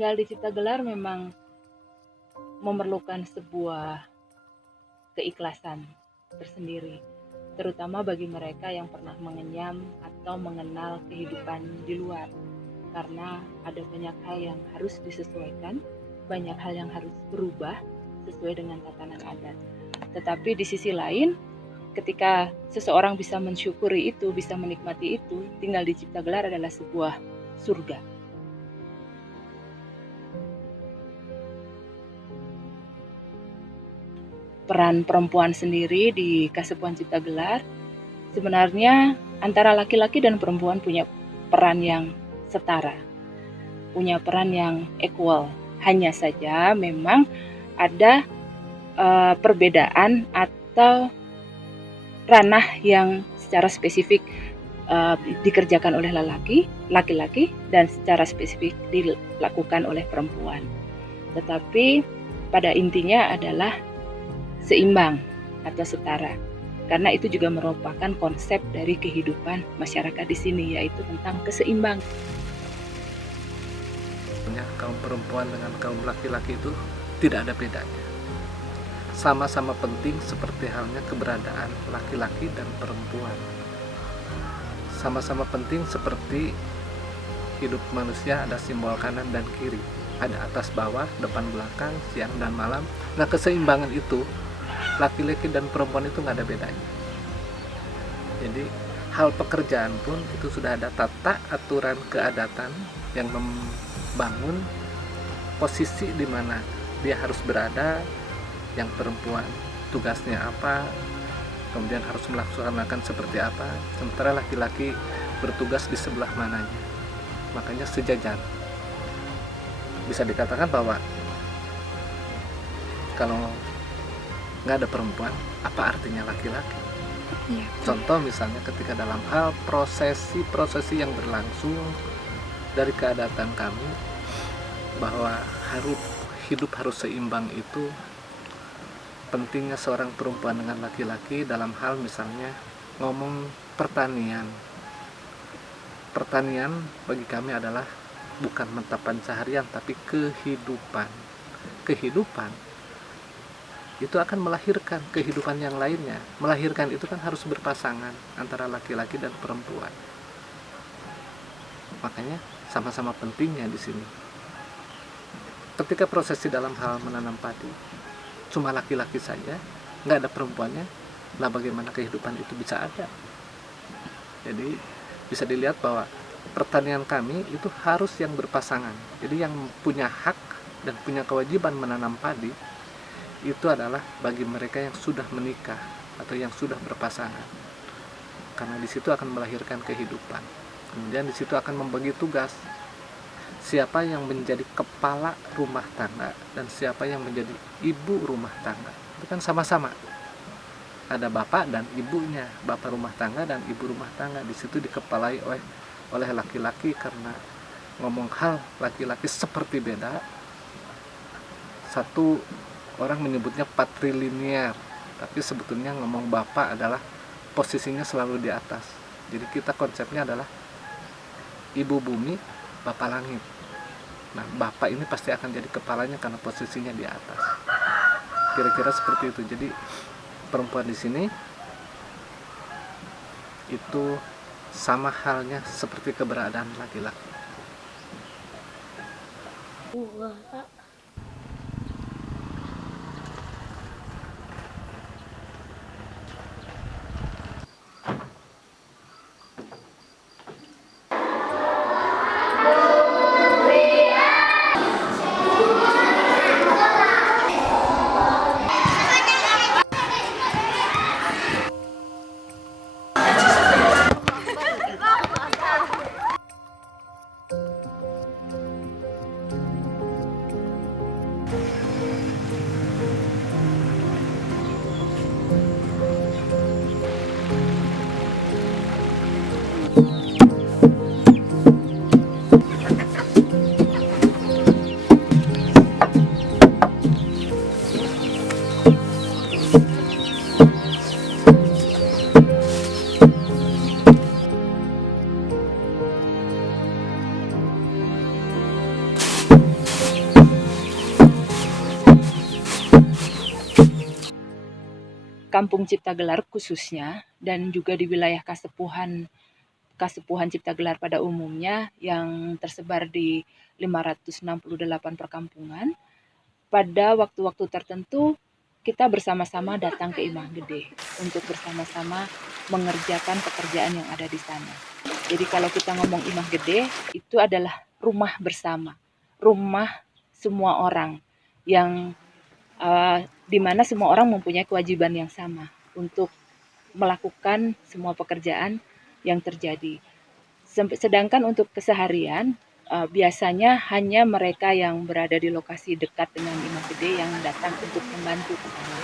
tinggal di Cipta Gelar memang memerlukan sebuah keikhlasan tersendiri, terutama bagi mereka yang pernah mengenyam atau mengenal kehidupan di luar. Karena ada banyak hal yang harus disesuaikan, banyak hal yang harus berubah sesuai dengan tatanan adat. Tetapi di sisi lain, ketika seseorang bisa mensyukuri itu, bisa menikmati itu, tinggal di Cipta Gelar adalah sebuah surga. Peran perempuan sendiri di Kasepuan Cipta Gelar, sebenarnya antara laki-laki dan perempuan punya peran yang setara, punya peran yang equal. Hanya saja memang ada perbedaan atau ranah yang secara spesifik dikerjakan oleh laki-laki dan secara spesifik dilakukan oleh perempuan. Tetapi pada intinya adalah seimbang atau setara. Karena itu juga merupakan konsep dari kehidupan masyarakat di sini, yaitu tentang keseimbangan. Kaum perempuan dengan kaum laki-laki itu tidak ada bedanya. Sama-sama penting seperti halnya keberadaan laki-laki dan perempuan. Sama-sama penting seperti hidup manusia ada simbol kanan dan kiri, ada atas bawah, depan belakang, siang dan malam. Nah, keseimbangan itu laki-laki dan perempuan itu nggak ada bedanya. Jadi hal pekerjaan pun itu sudah ada tata aturan keadatan yang membangun posisi di mana dia harus berada, yang perempuan tugasnya apa, kemudian harus melaksanakan seperti apa, sementara laki-laki bertugas di sebelah mananya. Makanya sejajar. Bisa dikatakan bahwa kalau nggak ada perempuan, apa artinya laki-laki? Iya. Contoh misalnya ketika dalam hal prosesi yang berlangsung dari keadatan kami, bahwa hidup harus seimbang itu pentingnya seorang perempuan dengan laki-laki dalam hal misalnya ngomong pertanian. Pertanian bagi kami adalah bukan mata pencaharian tapi kehidupan. Kehidupan itu akan melahirkan kehidupan yang lainnya. Melahirkan itu kan harus berpasangan antara laki-laki dan perempuan. Makanya sama-sama pentingnya di sini. Ketika prosesi dalam hal menanam padi cuma laki-laki saja, nggak ada perempuannya, nah bagaimana kehidupan itu bisa ada? Jadi bisa dilihat bahwa pertanian kami itu harus yang berpasangan. Jadi yang punya hak dan punya kewajiban menanam padi itu adalah bagi mereka yang sudah menikah atau yang sudah berpasangan, karena di situ akan melahirkan kehidupan. Kemudian di situ akan membagi tugas, siapa yang menjadi kepala rumah tangga dan siapa yang menjadi ibu rumah tangga. Itu kan sama-sama ada bapak dan ibunya, bapak rumah tangga dan ibu rumah tangga. Di situ dikepalai oleh laki-laki, karena ngomong hal laki-laki seperti beda. Satu orang menyebutnya patrilinear, tapi sebetulnya ngomong bapak adalah posisinya selalu di atas. Jadi kita konsepnya adalah ibu bumi, bapak langit. Nah, bapak ini pasti akan jadi kepalanya karena posisinya di atas. Kira-kira seperti itu. Jadi perempuan di sini itu sama halnya seperti keberadaan laki-laki. Kampung Ciptagelar khususnya, dan juga di wilayah Kasepuhan Ciptagelar pada umumnya yang tersebar di 568 perkampungan, pada waktu-waktu tertentu kita bersama-sama datang ke Imah Gede untuk bersama-sama mengerjakan pekerjaan yang ada di sana. Jadi kalau kita ngomong Imah Gede, itu adalah rumah bersama, rumah semua orang yang di mana semua orang mempunyai kewajiban yang sama untuk melakukan semua pekerjaan yang terjadi. Sedangkan untuk keseharian, biasanya hanya mereka yang berada di lokasi dekat dengan Imah Gede yang datang untuk membantu ke sana.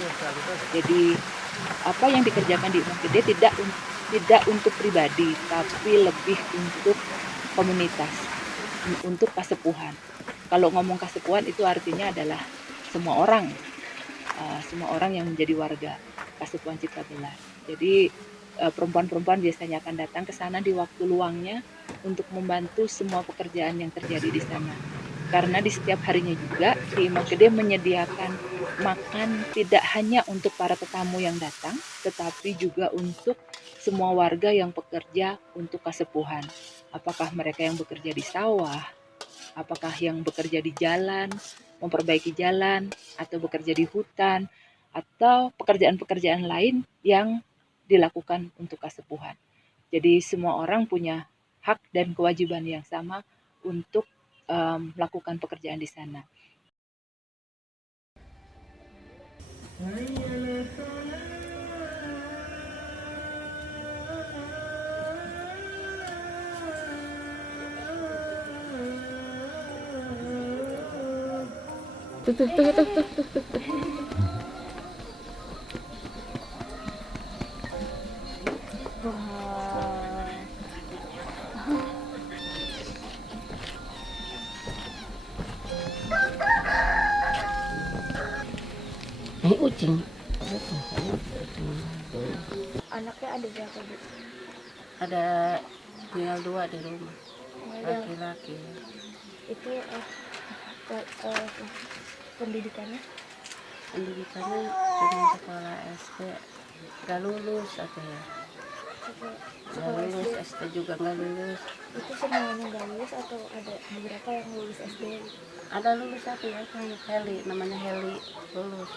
Jadi apa yang dikerjakan di Imah Gede tidak untuk pribadi, tapi lebih untuk komunitas, untuk kasepuhan. Kalau ngomong kasepuhan itu artinya adalah semua orang yang menjadi warga Kasepuhan Ciptagelar. Jadi perempuan-perempuan biasanya akan datang ke sana di waktu luangnya untuk membantu semua pekerjaan yang terjadi di sana. Karena di setiap harinya juga di Imah Gede menyediakan makan tidak hanya untuk para tetamu yang datang, tetapi juga untuk semua warga yang bekerja untuk kasepuhan. Apakah mereka yang bekerja di sawah, apakah yang bekerja di jalan, memperbaiki jalan, atau bekerja di hutan, atau pekerjaan-pekerjaan lain yang dilakukan untuk kasepuhan. Jadi semua orang punya hak dan kewajiban yang sama untuk melakukan pekerjaan di sana. Ini kucing. Anaknya ada berapa, Bu? Ada tinggal 2 di rumah. Laki-laki. Itu pendidikannya? Pendidikannya cuma sekolah SD. Gak lulus apa ya? Gak Sekolah lulus, SD. SD juga gak lulus. Itu semuanya nggak lulus atau ada beberapa yang lulus SD? Ada lulus satu ya, Heli, namanya Heli, lulus.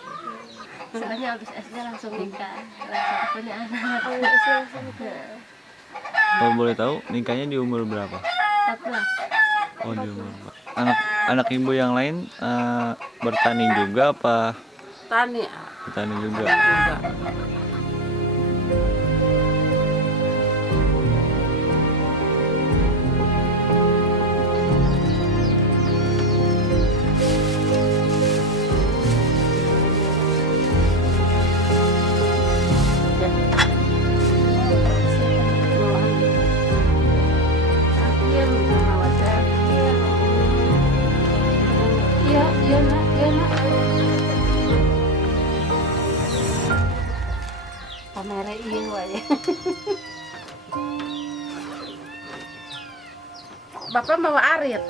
Soalnya habis SD langsung nikah, langsung punya anak. Kalau lulus langsung nikah. Kalau boleh tahu nikahnya di umur berapa? 14. Oh, di umur berapa? Anak ibu yang lain bertani juga apa? Tani Bertani juga. juga. Iya nak. Kamera iya wae. Bapak bawa arit.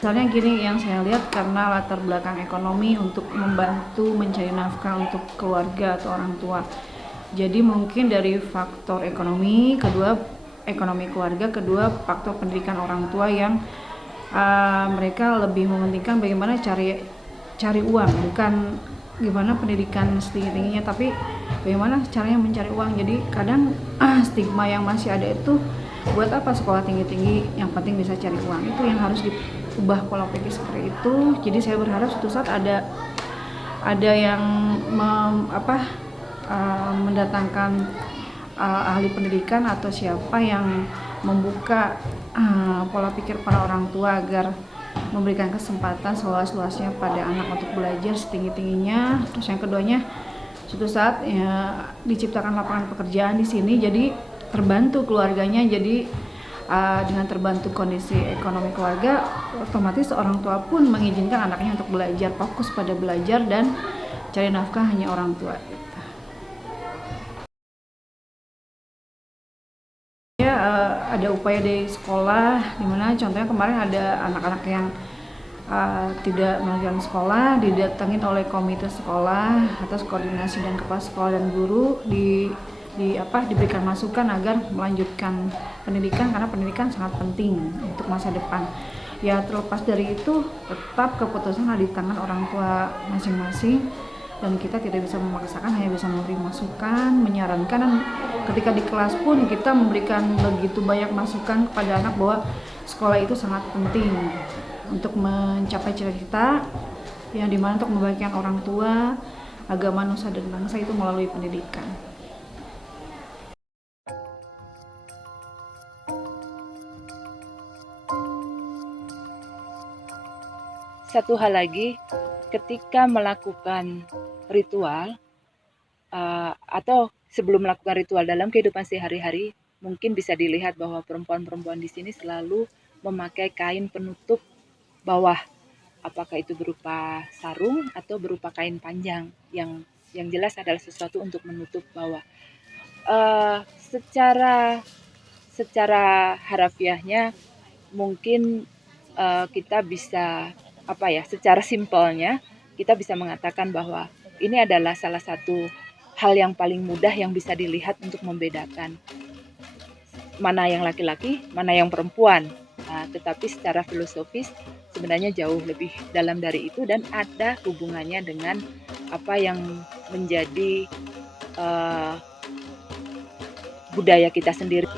Misalnya gini, yang saya lihat karena latar belakang ekonomi untuk membantu mencari nafkah untuk keluarga atau orang tua. Jadi mungkin dari faktor ekonomi, kedua ekonomi keluarga, kedua faktor pendidikan orang tua yang mereka lebih mementingkan bagaimana cari uang, bukan gimana pendidikan setinggi-tingginya, tapi bagaimana caranya mencari uang. Jadi kadang stigma yang masih ada itu, buat apa sekolah tinggi-tinggi, yang penting bisa cari uang. Itu yang harus diubah pola pikir seperti itu. Jadi saya berharap suatu saat ada yang mendatangkan ahli pendidikan atau siapa yang membuka pola pikir para orang tua agar memberikan kesempatan seluas-luasnya pada anak untuk belajar setinggi-tingginya. Terus yang keduanya, suatu saat ya, diciptakan lapangan pekerjaan di sini, jadi terbantu keluarganya. Jadi dengan terbantu kondisi ekonomi keluarga, otomatis orang tua pun mengizinkan anaknya untuk belajar, fokus pada belajar dan cari nafkah hanya orang tua. Ya, ada upaya dari sekolah, dimana contohnya kemarin ada anak-anak yang tidak melanjutkan sekolah, didatangin oleh komite sekolah atas koordinasi dan kepala sekolah dan guru, diberikan masukan agar melanjutkan pendidikan, karena pendidikan sangat penting untuk masa depan. Ya, terlepas dari itu, tetap keputusan ada di tangan orang tua masing-masing, dan kita tidak bisa memaksakan, hanya bisa memberi masukan, menyarankan. Dan ketika di kelas pun kita memberikan begitu banyak masukan kepada anak bahwa sekolah itu sangat penting untuk mencapai cita-cita, yang dimana untuk membagikan orang tua, agama, nusa dan bangsa itu melalui pendidikan. Satu hal lagi, ketika melakukan ritual atau sebelum melakukan ritual dalam kehidupan sehari-hari, mungkin bisa dilihat bahwa perempuan-perempuan di sini selalu memakai kain penutup bawah, apakah itu berupa sarung atau berupa kain panjang, yang jelas adalah sesuatu untuk menutup bawah. Secara harafiahnya mungkin kita bisa secara simpelnya kita bisa mengatakan bahwa ini adalah salah satu hal yang paling mudah yang bisa dilihat untuk membedakan mana yang laki-laki, mana yang perempuan. Tetapi secara filosofis sebenarnya jauh lebih dalam dari itu, dan ada hubungannya dengan apa yang menjadi budaya kita sendiri.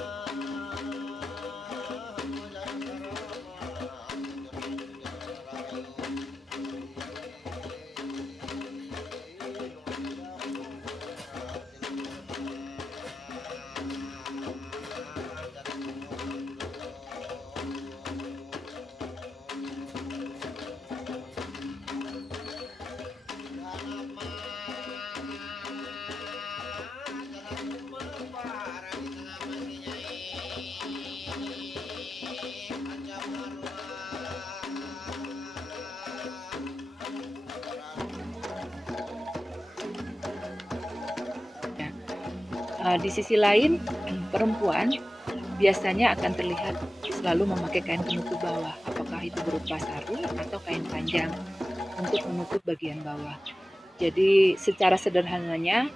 Di sisi lain, perempuan biasanya akan terlihat selalu memakai kain penutup bawah, apakah itu berupa sarung atau kain panjang untuk menutup bagian bawah. Jadi secara sederhananya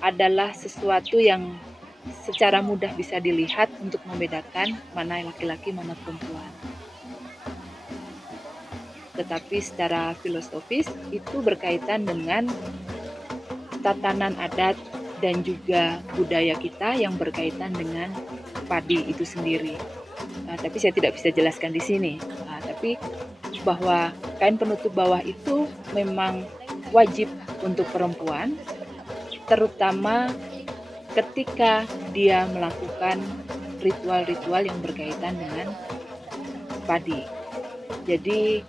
adalah sesuatu yang secara mudah bisa dilihat untuk membedakan mana laki-laki, mana perempuan. Tetapi secara filosofis itu berkaitan dengan tatanan adat dan juga budaya kita yang berkaitan dengan padi itu sendiri. Tapi saya tidak bisa jelaskan di sini. Tapi bahwa kain penutup bawah itu memang wajib untuk perempuan, terutama ketika dia melakukan ritual-ritual yang berkaitan dengan padi. Jadi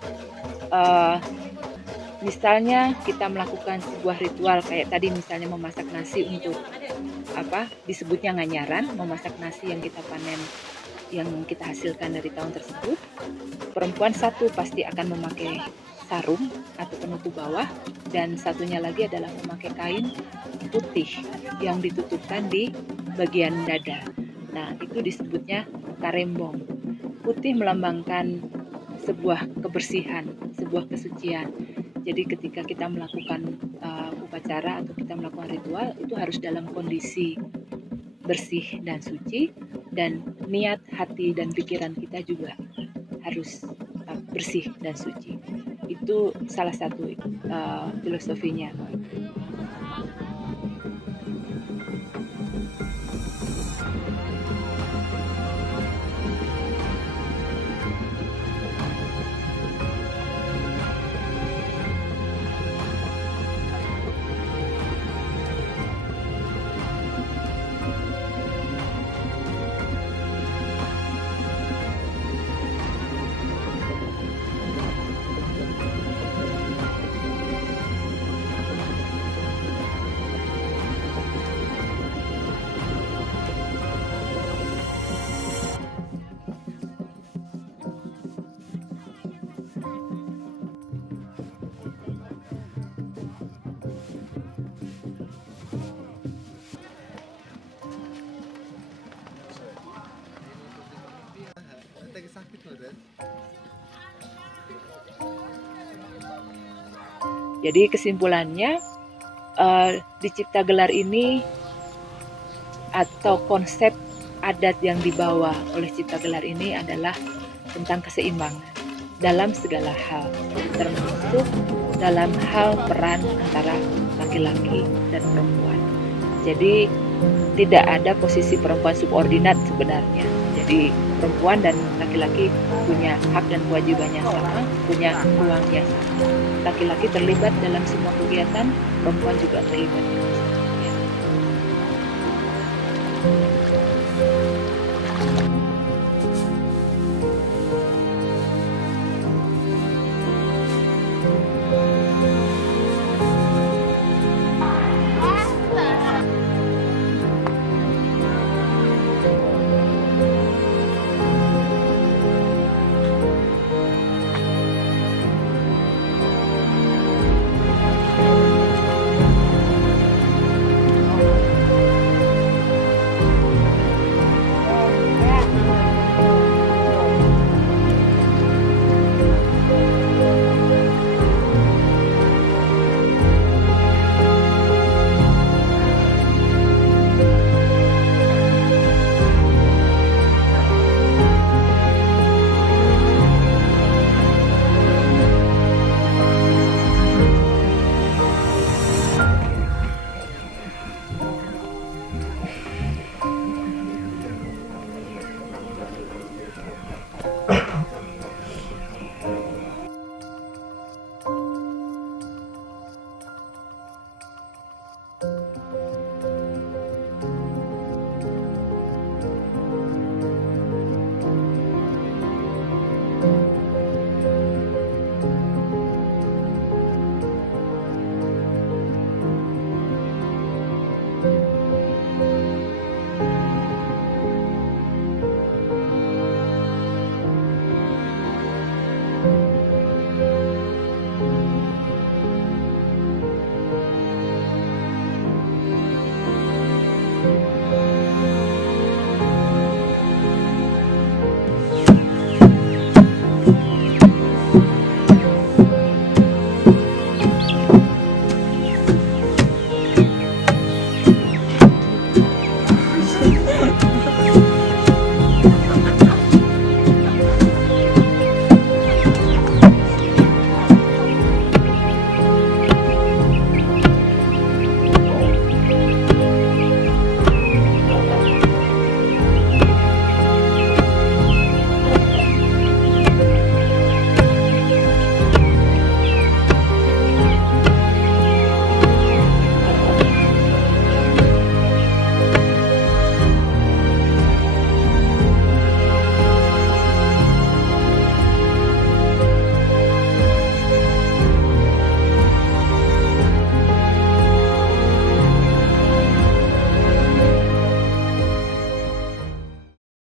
misalnya kita melakukan sebuah ritual kayak tadi, misalnya memasak nasi untuk disebutnya nganyaran, memasak nasi yang kita panen, yang kita hasilkan dari tahun tersebut. Perempuan satu pasti akan memakai sarung atau penutup bawah, dan satunya lagi adalah memakai kain putih yang ditutupkan di bagian dada. Nah, itu disebutnya karembong. Putih melambangkan sebuah kebersihan, sebuah kesucian. Jadi ketika kita melakukan upacara atau kita melakukan ritual itu harus dalam kondisi bersih dan suci, dan niat hati dan pikiran kita juga harus bersih dan suci. Itu salah satu filosofinya. Jadi kesimpulannya, di Cipta Gelar ini atau konsep adat yang dibawa oleh Cipta Gelar ini adalah tentang keseimbangan dalam segala hal, termasuk dalam hal peran antara laki-laki dan perempuan. Jadi tidak ada posisi perempuan subordinat sebenarnya. Jadi perempuan dan laki-laki punya hak dan kewajibannya sama, punya ruangnya sama. Laki-laki terlibat dalam semua kegiatan, perempuan juga terlibat.